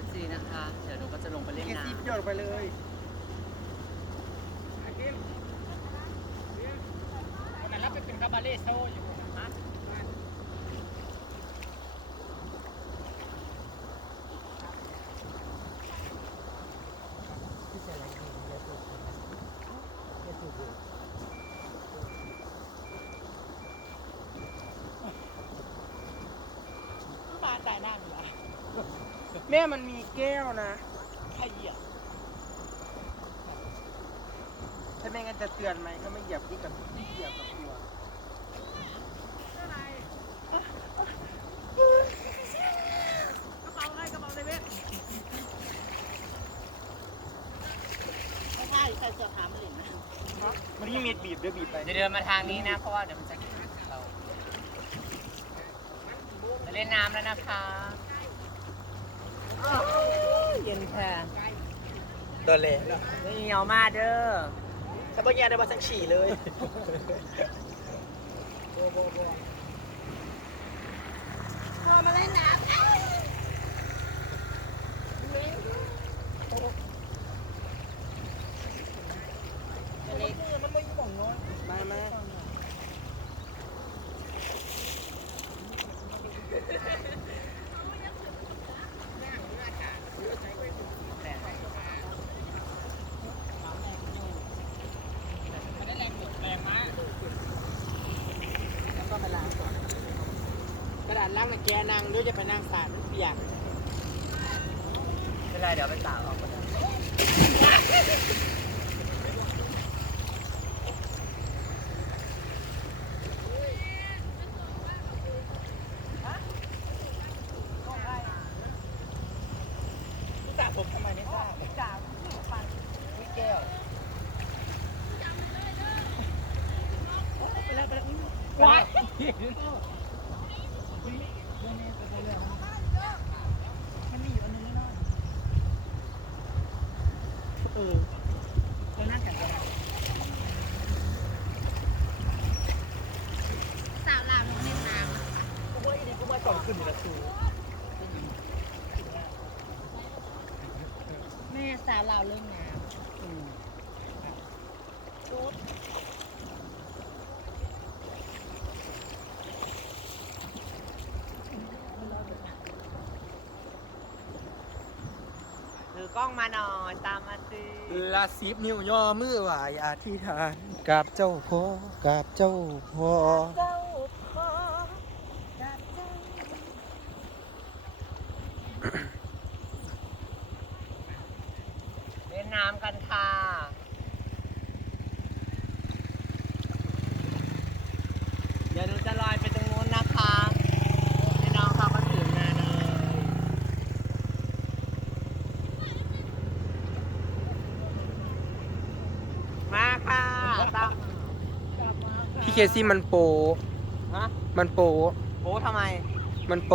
KFC นะคะ เดี๋ยวหนูก็จะลงไปเล่นเอน้ซีโยนไปเลยนั่นแล้วไปเป็นคาบาเล่โซ่อยู่นะปลาตายหน้าเหรอ แม่มันมีแก้วนะใครเหยียบถ้าไม่งั้นจะเตือนไหมก็ไม่เหยียบที่กับที่เหยียบกับตัวไม่ใช่ใครเสื้อผ้ามันหลินนะมันที่มีดบีบด้วยบีบไปำเดี๋ยวเดินมาทางนี้นะ เพราะว่าเดี๋ยวมันจะเราไปเล่นน้ำแล้วนะคะอ้าวเย็นแท้ตัวเละไม่เหนียวมากเด้อถ้าเมื่อกี้ได้มาสักฉี่เลยพอมาเล่นน้ำ มันไม่ยุ่งน้อยมามา มันได้แรงกดแรงมาก แล้วก็ไปล้างก่อนกระดาษล้างนะ แกนั่งด้วยจะไปนั่งสาดมันเปียกไม่เป็นไรเดี๋ยวไปตากออกก็ได้รู้จักผมทำไมไม่ทราบจ่าวิแก้วไปแล้วไปแล้วว้ายมันมีอยู่อันนึงแน่นอนเออตัวน่าจัดเลย สาวลาวน้องเล่นน้ำนะคะ กูว่าอีนี่กูมาสอนขึ้นอยู่ละสู แม่สาวลาวเล่นน้ ถือ กล้องมาหน่อยตามมาสิละสิบนิ้วย่อมือไหวอธิษฐานกับเจ้าพ่อกับเจ้าพ่อำเจ้าพ่อกับเจ้าเล่นน้ำกันค่ะเดี๋ยวหนูจะลอยไปตรงนู้นนะคะให้น้องเขาก็ถือมาเลย มาค่ะตั้ง พี่เค ซี่มันโป ฮะมันโป โอ้ทำไม มันโป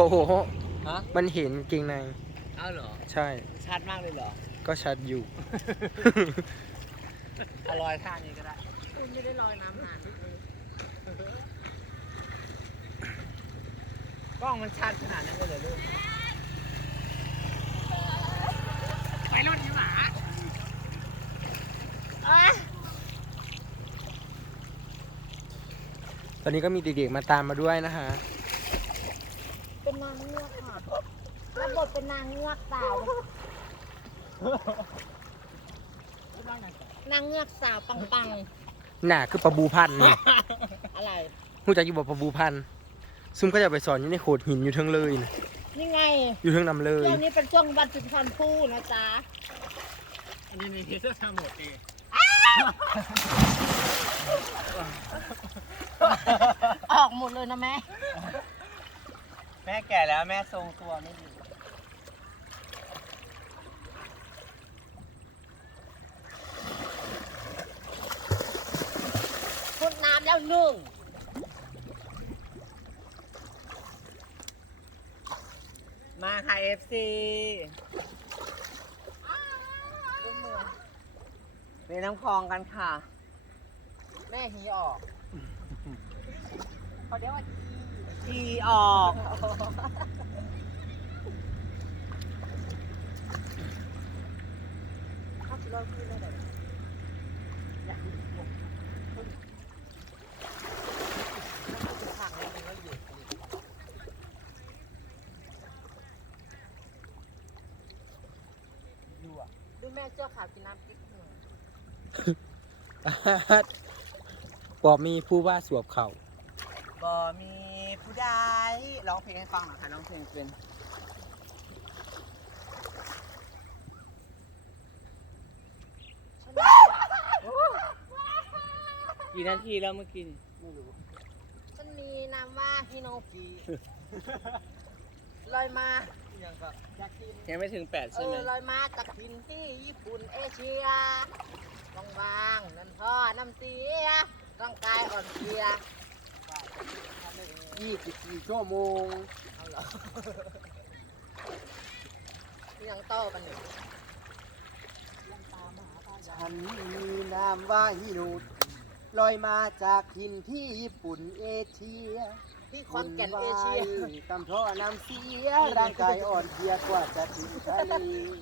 ฮะ มันเห็นเกงใน เอาเหรอ ใช่ ชัดมากเลยเหรอก็ชัดอยู่ อร่อยท่านี้ก็ได้ คุณไม่ได้ลอยน้ำนานกล้องมันชัดขนาดนั้นเลยเหรอลูก ไปรถนี่หมา ตอนนี้ก็มีเด็กๆมาตามมาด้วยนะคะ เป็นนางเงือกค่ะรับบทเป็นนางเงือกสาว นางเงือกสาวปังปังหน่าคือปลาบูพันธุ์นี่ๆอะไรรู้จักอยู่บ่ปลาบูพันธุ์ซุ่มก็จะไปสอนอยู่ในโขดหินอยู่เทั้งเลยนะนี่ไงอยู่เทั้งนำเลย ช่วงนี้เป็นช่วงวันสุนทรภู่นะจ๊ะ อันนี้มีพิซซ่าทำหมดเอง ออกหมดเลยนะแม่ แม่แก่แล้วแม่ทรงตัวไม่ดีพุดน้ำแล้วหนึ่งมาค่ะ FC เล่นน้ำคลองกันค่ะ แม่หีออก เขาเรียกว่าทีออกขเราขึ้นได้ไหมอยากทางนี้มันก็อยู่อยู่อะดูแม่เจ้าขาวกินน้ำพริกหน่อยบ่มีผู้ว่าสวบเข่า บ่มีผู้ใดร้องเพลงให้ฟังหน่อยค่ะร้องเพลงเป็นกี่นาทีแล้วเมื่อกี้นี่ไม่รู้มันมีนามว่าฮิโนกิลอยมายังก็จากทิน ยังไม่ถึงแปดเอใช่ไหมอลอยมาจากทินที่ญี่ปุ่นเอเชียว่างๆนั่นพ่อน้ำเสียร่างกายอ่อนเพลีย 24ชั่วโมงเอาเหรอนี่ยังโต้กันอยู่ฉันมีนามว่าฮิโนลอยมาจากถิ่นที่ญี่ปุ่นเอเชียที่คอนแก่นเอเชียตำเพราะน้ำเสีย ร่างกายอ่อนเพลียกว่าจะถึงทะเล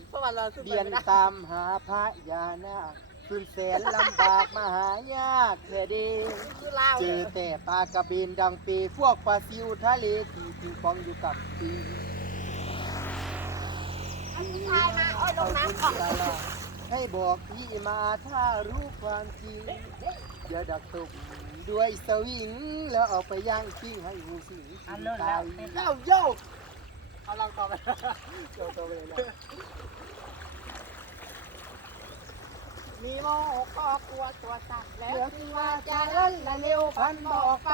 เพราะว่าเราขึ้นไปเบียนไม่ได้ตามหาพระยานาค สุนแสนลำบากมาหายากแค่เดคือเล่าเจอแต่ปลากระเบนดังเปพวกปลาซิวทะเลที่ปิงปองอยู่กับปีชายมาอ้อยลงน้ำก่อนตลาดให้บอกพี่มาถ้ารู้ความจริงอย่าดักตกด้วยสวิง แล้วเอาไปย่างปิ้งให้หูสิงอันเลิศแล้วเอ้าโย่เอาลังต่อไปโย่ตัวไปเลย นะมีโมหกก็กลัวตัวสั่นแล้เหลืวอที่ว่าจะเล่นละเร็วพันบอกไป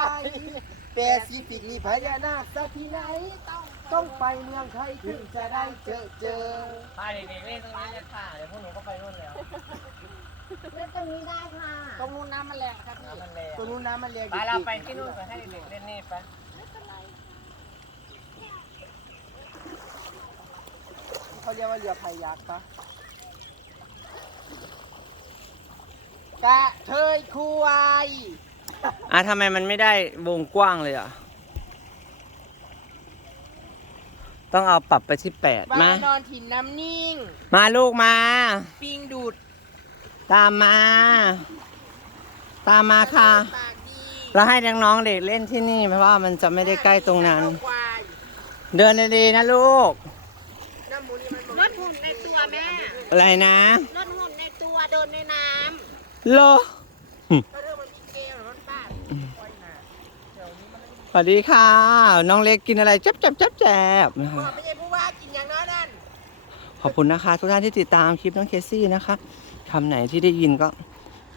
แปซิฟิกนี่พญานาคสักที่ไหน ต้องไปเมืองไทยถึงจะได้เจอเจอพาเด็กๆเล่นตรงนี้เลยค่ะเดี๋ยวพวกหนูก็ไปนู่นแล้วเล่นตรงนี้ได้ค่ะ ตรงนู้นน้ำมันแรงครับพี่น้ำมันแรงตัวนู้นน้ำมันเรียกไปเราไปที่นู่นไปให้เด็กๆเล่นนี่ไปเขาเรียกว่าเรือพายักปะ กะเทยคุยอะทำไมมันไม่ได้วงกว้างเลยอะ ต้องเอาปรับไปที่แปดวามานอนถิ่นน้ำนิ่ง มาลูกมา ปิงดูดตามมา ตามมาค่ะ ปากดีเราให้น้องๆเด็กเล่นที่นี่เพราะว่ามันจะไม่ได้ใกล้ตรงนั้น ควายเดินดีๆนะลูก น้ำหมูนี่มันรถหุ่นในตัวแม่ อะไรนะ รถหุ่นในตัวเดินในน้โลถ้าเรื่องมันมีเกลรถบ้านควายนะเดี๋ยวนี้มันไม่มีสวัสดีค่ะ น้องเล็กกินอะไรจับจับจับแจบนะบอคะกไม่ใช่ผู้ว่ากินอย่างนั้นนั่นขอบคุณนะคะ ทุกท่านที่ติดตามคลิปน้องเคซี่นะคะคำไหนที่ได้ยินก็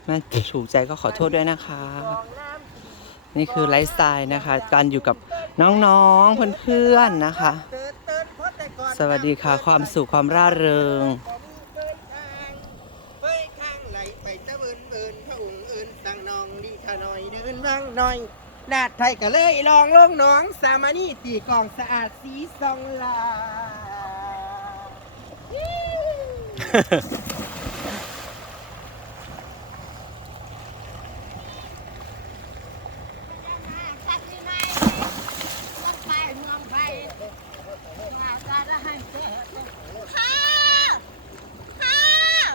ไม่ถูกใจก็ขอโทษด้วยนะคะกองน้ำนี่คือไลฟ์สไตล์นะคะ การอยู่กับน้องๆเพื่อนๆนะคะเติร์ดเติร์ดเพราะแต่ก่อนสวัสดีค่ะ ความสุขความร่าเริง เปิดทางเปิดทางไหลไปตะเบินเบินพระองค์เอิญสั่งน้องดีขา น่อยเดินบ้างหน่อยนาดไทยก็เลยลองลงน้องสามานี่ตีกองสะอาดสีสองลาำสักที่ไหนรถไปเมืองไปมาจะได้ให้เจ๊ข้าวข้าว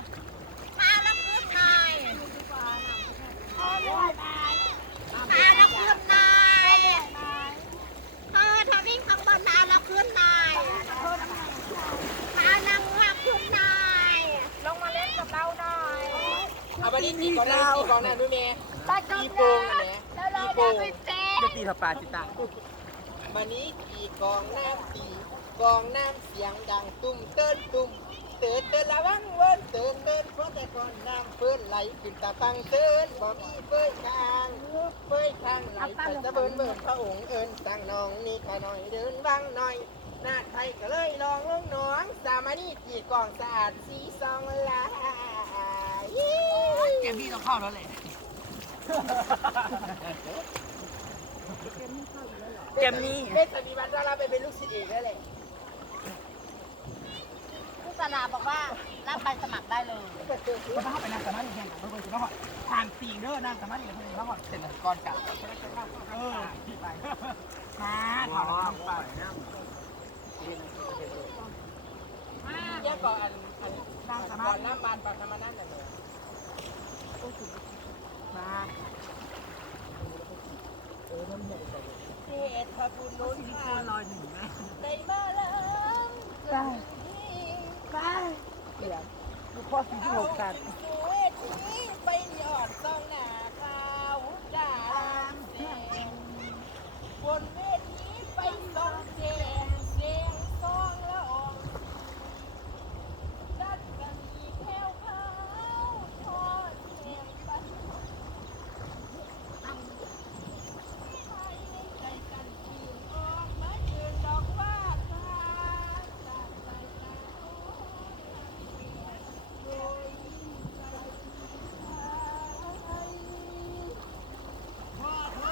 ข้าวแล้วขึ้นหน่อยข้าวแล้วขึ้นหน่อยเธอเธอวิ่งข้างบนมาแล้วขึ้นหน่อยพานังหักขึ้นหน่อยลงมาเล่นกับเราหน่อย เอาไปนี่ตีกองหน้าตีกองหน้าด้วยแม่ ไปจบ ตีโป่งนะแม่แล้ตีโป่งไปเจ๊จะตีทปาจิตามานี้ตีกองน้ำตีกองน้ำเสียงดังตุ้มเติ้นตุ้มเตือนเตือนระวังเวินเตือนเตือนเพราะแต่ก่อนน้ำเพื่อนไหลขึ้นตาฟังเตือนบ่มีเพื่อนทางเพื่อนทางไหลไปตะเบินเบินพระองค์เอิญสั่งน้องนี่ขาหน่อยเดินบ้างหน่อยหน้าไทยก็เลยลองลงหน้องสามานี่ตีกองสะอาดสีสองลายเกมพี่ต้องเข้าแล้วแหละ เกมนี้เบสดีบันดาราไปเป็นลูกศิษย์เอกแล้วแหละผู้สนาบอกว่ารับไปสมัครได้เลยก็ต้องเข้าไปนั่งสมาธิแข่งกับเพื่อนๆแล้วก็ผ่านปีเด้อนั่งสมาธิกับเพื่อนๆแล้วก็เสร็จก่อนกลับเออที่ไปมาถอดแล้วไปแยกก่อนอันอันนางสมาก่อนธิน้ำบานปากธรรมนั่นน่ะเลย มาเทพบุรุษมาลอยหนึ่งไหมได้มาแล้วได้ไปเดี๋ยวดูพ่อสี่ที่หกกันสวยทีไปหยอดต้องหนาขาวดามแสงบนเวทีไปส่องแสงเสียงซองละอองดัดกันมีแถวขาวทอดแห่งปันภายในใจกันชื่นออกมาเดินดอกว่าคาจากสายตาโดยยิ่งใจไทยพ่อพ่อ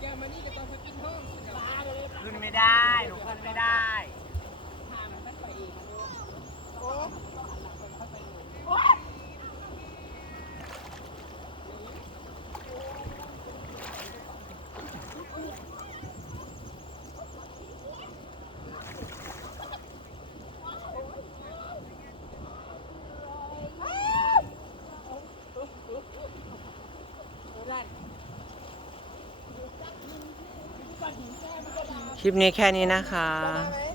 แกมานี่ก็ต้องไปกินห้อง ขึ้นไม่ได้หนูขึ้นไม่ได้ โอ้ ค ลิปนี้แค่นี้นะคะ